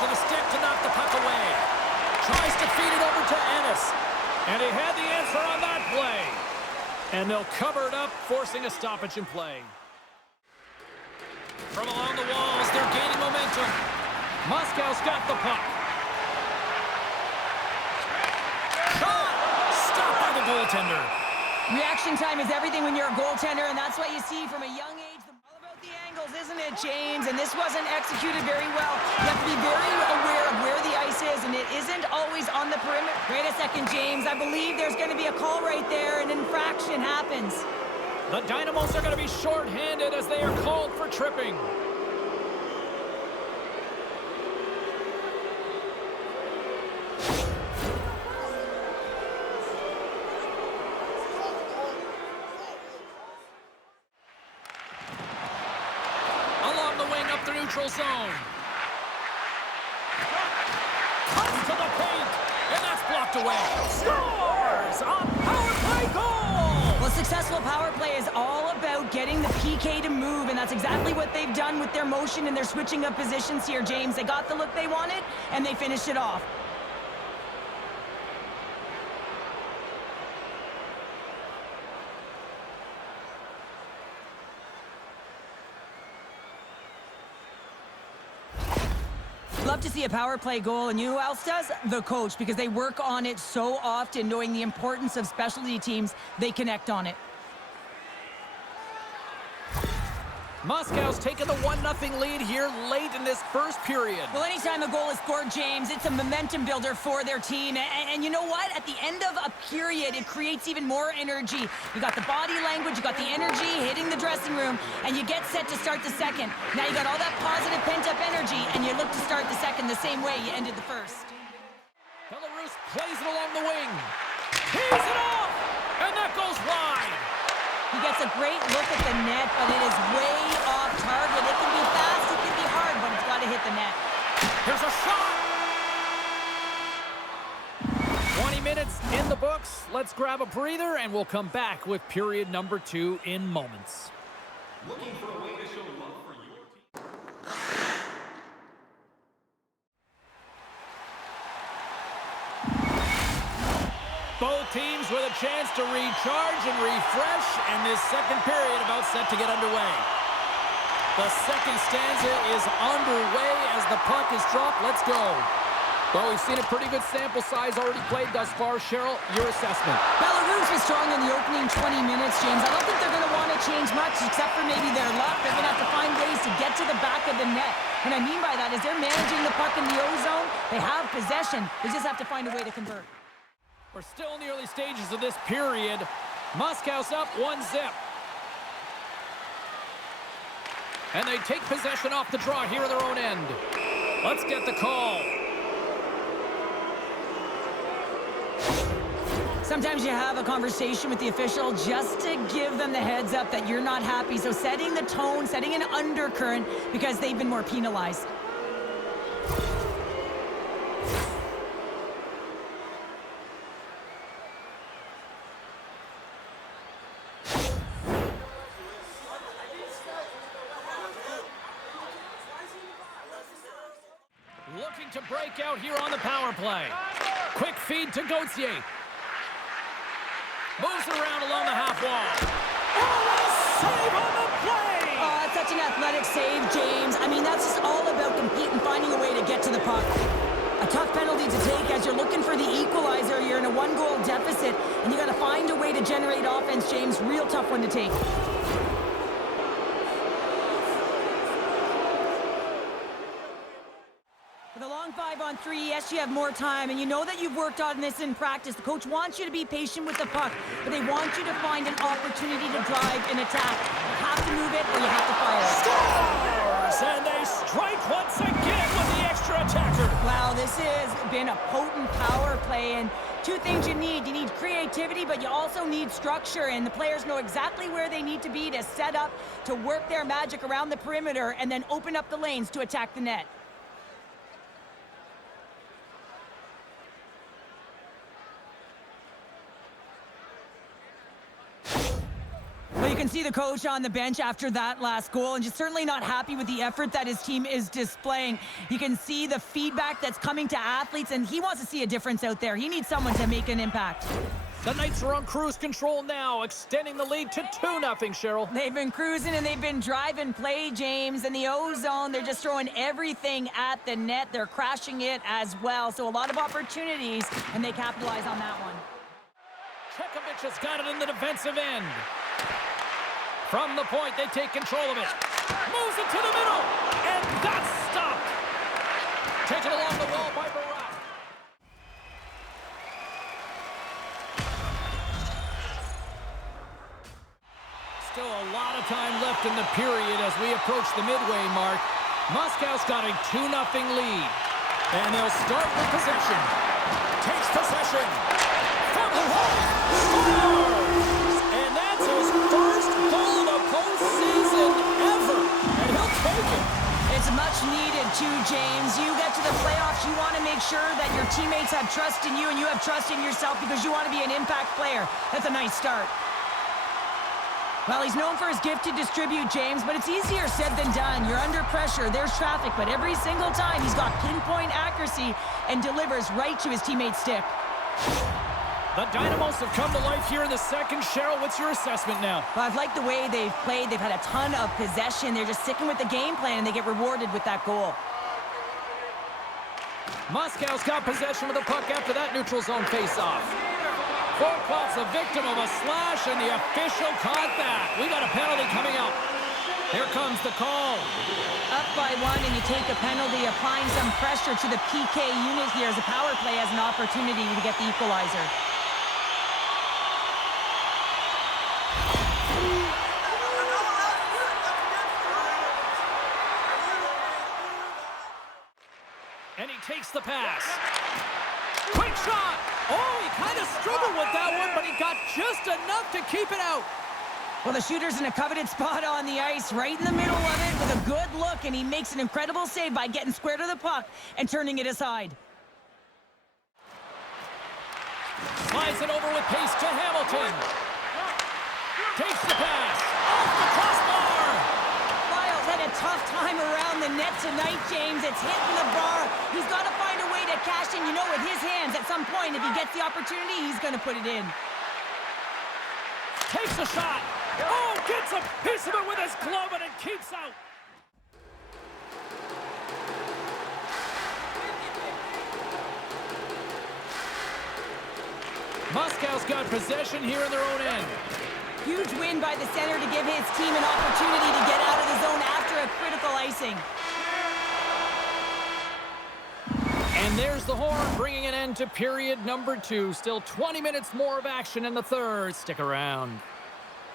to the stick to knock the puck away. Tries to feed it over to Ennis. And he had the answer on that play. And they'll cover it up, forcing a stoppage in play. From along the walls, they're gaining momentum. Moscow's got the puck. Shot! Stopped by the goaltender. Reaction time is everything when you're a goaltender, and that's what you see from a young age. All about the angles, isn't it, James? And this wasn't executed very well. You have to be very aware of where the ice is, and it isn't always on the perimeter. Wait a second, James. I believe there's going to be a call right there. An infraction happens. The Dynamos are going to be shorthanded as they are called for tripping. Along the wing up the neutral zone. Comes to the paint, and that's blocked away. Scores on power play goal! Well, successful power play is all about getting the PK to move, and that's exactly what they've done with their motion and their switching of positions here, James. They got the look they wanted, and they finished it off. Love to see a power play goal, and you know who else does? The coach, because they work on it so often, knowing the importance of specialty teams. They connect on it. Moscow's taken the 1-0 lead here late in this first period. Well, anytime a goal is scored, James, it's a momentum builder for their team. And you know what? At the end of a period, it creates even more energy. You got the body language, you got the energy hitting the dressing room, and you get set to start the second. Now you got all that positive pent-up energy, and you look to start the second the same way you ended the first. Belarus plays it along the wing. Tees it off! And that goes wide! He gets a great look at the net, but it is way off target. It can be fast, it can be hard, but it's got to hit the net. Here's a shot! 20 minutes in the books. Let's grab a breather, and we'll come back with period number 2 in moments. Looking for a way to show love for your team. Both teams with a chance to recharge and refresh, and this second period about set to get underway. The second stanza is underway as the puck is dropped. Let's go. Well, we've seen a pretty good sample size already played thus far. Cheryl, your assessment. Belarus was strong in the opening 20 minutes, James. I don't think they're going to want to change much, except for maybe their luck. They're going to have to find ways to get to the back of the net. What I mean by that is they're managing the puck in the O-zone. They have possession. They just have to find a way to convert. We're still in the early stages of this period. Moscow's up 1-0. And they take possession off the draw here at their own end. Let's get the call. Sometimes you have a conversation with the official just to give them the heads up that you're not happy. So setting the tone, setting an undercurrent, because they've been more penalized. Looking to break out here on the power play. Quick feed to Gauthier. Moves it around along the half wall. Oh, a save on the play! Oh, it's such an athletic save, James. I mean, that's just all about competing, finding a way to get to the puck. A tough penalty to take as you're looking for the equalizer. You're in a 1-goal deficit, and you got to find a way to generate offense, James. Real tough one to take. With a long 5-on-3, yes, you have more time, and you know that you've worked on this in practice. The coach wants you to be patient with the puck, but they want you to find an opportunity to drive an attack. You have to move it, or you have to fire it. Scores! And they strike once again with the extra attacker. Wow, this has been a potent power play, and two things you need. You need creativity, but you also need structure, and the players know exactly where they need to be to set up, to work their magic around the perimeter, and then open up the lanes to attack the net. You can see see the coach on the bench after that last goal and just certainly not happy with the effort that his team is displaying. You can see the feedback that's coming to athletes, and he wants to see a difference out there. He needs someone to make an impact. The Knights are on cruise control now, extending the lead to 2-0, Cheryl. They've been cruising and they've been driving play, James. In the O-zone, they're just throwing everything at the net. They're crashing it as well. So a lot of opportunities, and they capitalize on that one. Chekovich has got it in the defensive end. From the point, they take control of it. Moves it to the middle, and that's stopped. Taken along the wall by Barak. Still a lot of time left in the period as we approach the midway mark. Moscow's got a 2-0 lead. And they'll start with possession. Takes possession. From the hole. Scores! And that's his first goal of the postseason ever. And he'll take it. It's much needed too, James. You get to the playoffs, you want to make sure that your teammates have trust in you and you have trust in yourself because you want to be an impact player. That's a nice start. Well, he's known for his gift to distribute, James, but it's easier said than done. You're under pressure, there's traffic, but every single time he's got pinpoint accuracy and delivers right to his teammate's stick. The Dynamos have come to life here in the second. Cheryl, what's your assessment now? Well, I've liked the way they've played. They've had a ton of possession. They're just sticking with the game plan, and they get rewarded with that goal. Moscow's got possession of the puck after that neutral zone face-off. Vauquie's the victim of a slash, and the official caught that. We got a penalty coming up. Here comes the call. Up by 1, and you take a penalty, applying some pressure to the PK unit here as the power play has an opportunity to get the equalizer. And he takes the pass. Quick shot! Oh, he kind of struggled with that one, but he got just enough to keep it out. Well, the shooter's in a coveted spot on the ice, right in the middle of it, with a good look, and he makes an incredible save by getting square to the puck and turning it aside. Slides it over with pace to Hamilton. Takes the pass. Off the crossbar. Lyle's had a tough time around the net tonight, James. It's hitting the bar. He's got to find a way to cash in. You know, with his hands, at some point, if he gets the opportunity, he's going to put it in. Takes a shot. Oh, gets a piece of it with his glove, and it keeps out. Moscow's got possession here in their own end. Huge win by the center to give his team an opportunity to get out of the zone after a critical icing. And there's the horn, bringing an end to period number 2. Still 20 minutes more of action in the third. Stick around.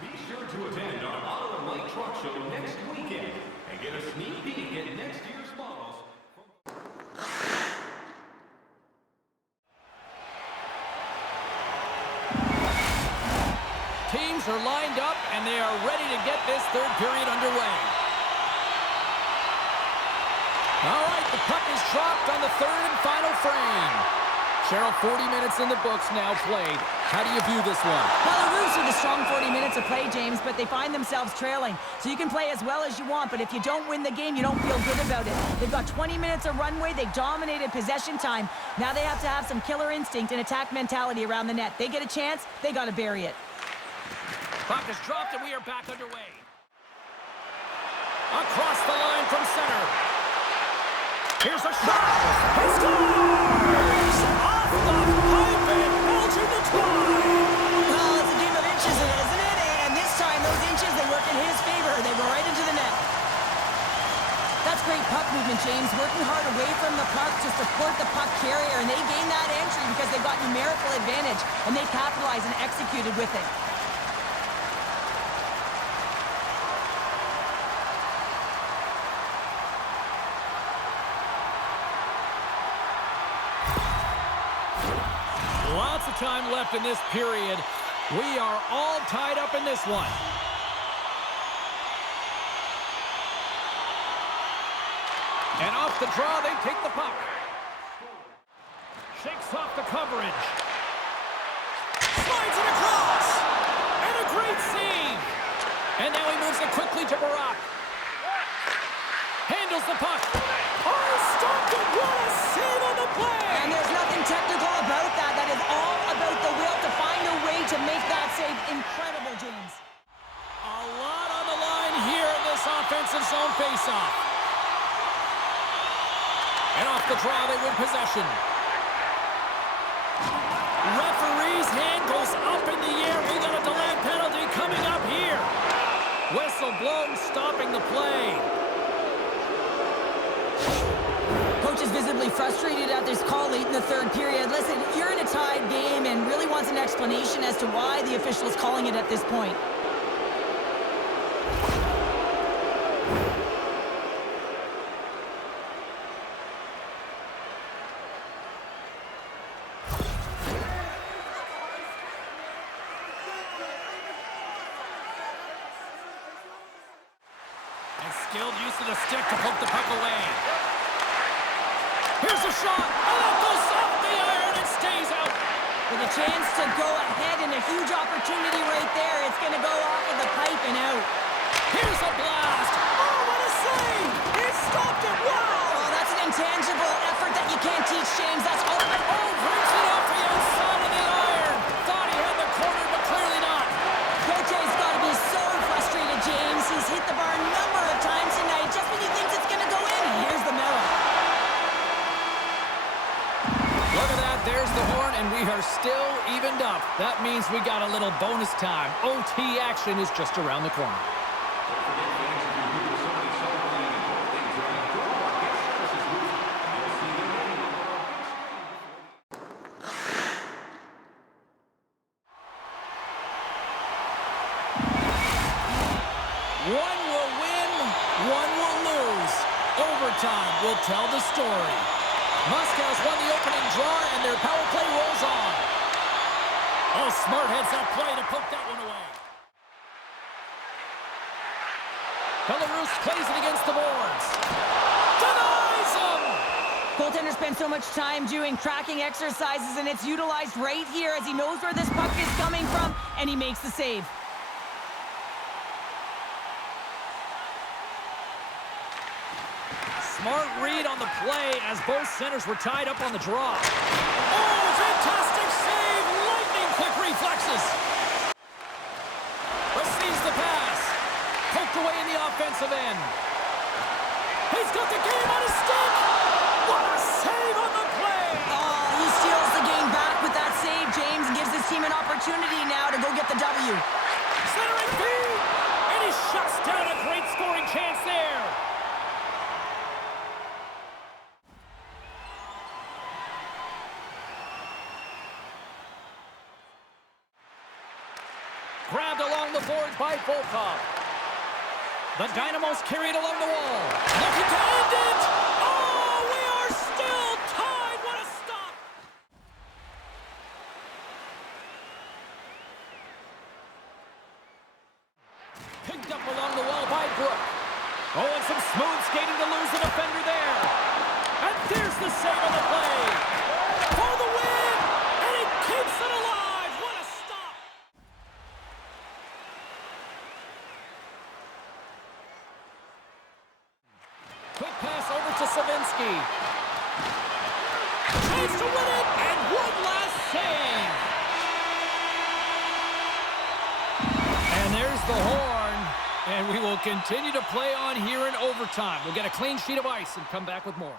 Be sure to attend our Auto and Light Truck Show next weekend and get a sneak peek at next year's models. Teams are lined up, and they are ready to get this third period underway. All right, the puck is dropped on the third and final frame. Cheryl, 40 minutes in the books now played. How do you view this one? Well, the Roos with a strong 40 minutes of play, James, but they find themselves trailing. So you can play as well as you want, but if you don't win the game, you don't feel good about it. They've got 20 minutes of runway. They dominated possession time. Now they have to have some killer instinct and attack mentality around the net. They get a chance, they got to bury it. Puck is dropped, and we are back underway. Across the line from center. Here's a shot. He scores! Off the pipe and bulging the twine. Well, it's a game of inches, isn't it? And this time, those inches, they work in his favor. They go right into the net. That's great puck movement, James. Working hard away from the puck to support the puck carrier, and they gain that entry because they've got numerical advantage, and they capitalize and executed with it. Lots of time left in this period. We are all tied up in this one. And off the draw, they take the puck. Shakes off the coverage. Slides it across. And a great save. quickly to Barack. Handles the puck. Oh, stopped it. What a save on the play. And there's nothing technical about that. That is all about the will to find a way to make that save. Incredible, James. A lot on the line here in this offensive zone faceoff. And off the draw, they win possession. Referee's hand goes up in the air. We got a delayed penalty coming up here. Whistle blown, stopping the play. Coach is visibly frustrated at this call late in the third period. Listen, you're in a tied game and really wants an explanation as to why the official is calling it at this point. Skilled use of the stick to poke the puck away. Here's a shot. Oh, that goes off the iron and stays out. With a chance to go ahead and a huge opportunity right there. It's going to go off of the pipe and out. Here's a blast. Oh, what a save. He stopped it. Wow. Oh, that's an intangible effort that you can't teach, James. That's all about... Oh, brings it off the outside of the iron. Thought he had the corner, but clearly not. Coach's got to be so frustrated, James. He's hit the bar a number of times tonight. Just when he thinks it's going to go in, here's the mellow. Look at that. There's the horn, and we are still evened up. That means we got a little bonus time. OT action is just around the corner. One will win, one will lose. Overtime will tell the story. Moscow's won the opening draw, and their power play rolls on. Oh, smart heads that play to poke that one away. Belarus plays it against the boards. Denies him! Goaltender spends so much time doing tracking exercises, and it's utilized right here as he knows where this puck is coming from, and he makes the save. Smart read on the play as both centers were tied up on the draw. Oh, fantastic save! Lightning quick reflexes. Receives the pass. Poked away in the offensive end. He's got the game on his stick. What a save on the play! Oh, he steals the game back with that save, James, and gives his team an opportunity now to go get the W. Centering feed! And he shuts down a great scoring chance there. Grabbed along the boards by Vaukie. The Dynamo's carried along the wall. Looking to end it! Oh, we are still tied! What a stop! Picked up along the wall by Brook. Oh, and some smooth skating to lose the defender there. And there's the save on the play. For the win! And he keeps it alive! What a stop! Quick pass over to Savinsky. Chance to win it, and one last save. And there's the horn, and we will continue to play on here in overtime. We'll get a clean sheet of ice and come back with more.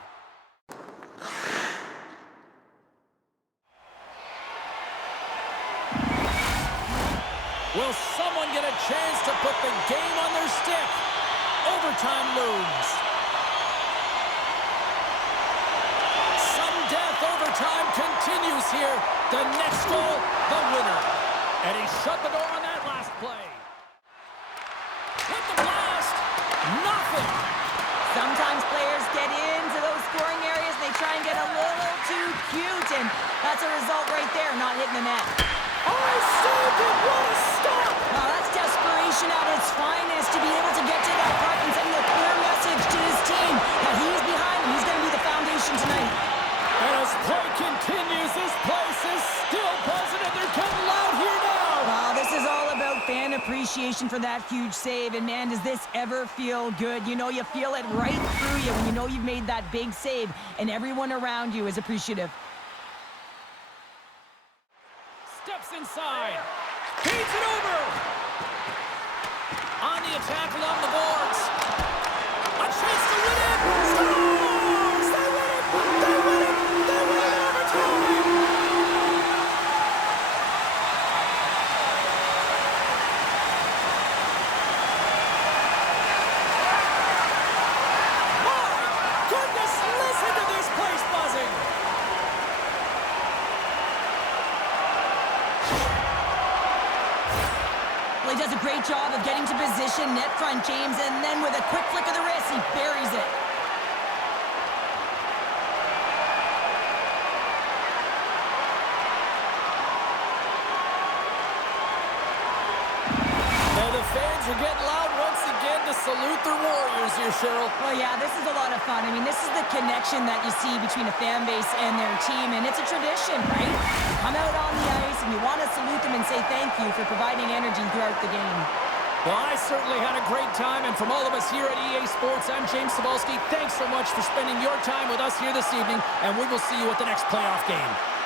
Will someone get a chance to put the game on their stick? Overtime looms. Sudden death overtime continues here. The next goal, the winner. And he shut the door on that last play. Hit the blast. Nothing. Sometimes players get into those scoring areas and they try and get a little too cute, and that's a result right there, not hitting the net. Oh, he saved it! What a stop! Well, that's desperation at its finest to be able to get to that puck and send a clear message to his team that he's behind and he's going to be the foundation tonight. And as play continues, this place is still buzzing and they're getting loud here now. Well, this is all about fan appreciation. appreciation for that huge save. And, man, does this ever feel good? You know, you feel it right through you when you know you've made that big save, and everyone around you is appreciative. Steps inside. Feeds it over. On the attack along the boards. A chance to win it. Scores! They win it! They win it! They win it in overtime! My goodness, listen to this place buzzing! Well, he does a great job of getting to position, net front, James, and then with a quick flick of the wrist, he buries it. Now the fans are getting loud once again to salute their Warriors here, Cheryl. Well, yeah, this is a lot of fun. I mean, this is the connection that you see between a fan base and their team, and it's a tradition, right? You come out on the ice, and you want to salute them and say thank you for providing energy throughout the game. Well, I certainly had a great time, and from all of us here at EA Sports, I'm James Cebulski. Thanks so much for spending your time with us here this evening, and we will see you at the next playoff game.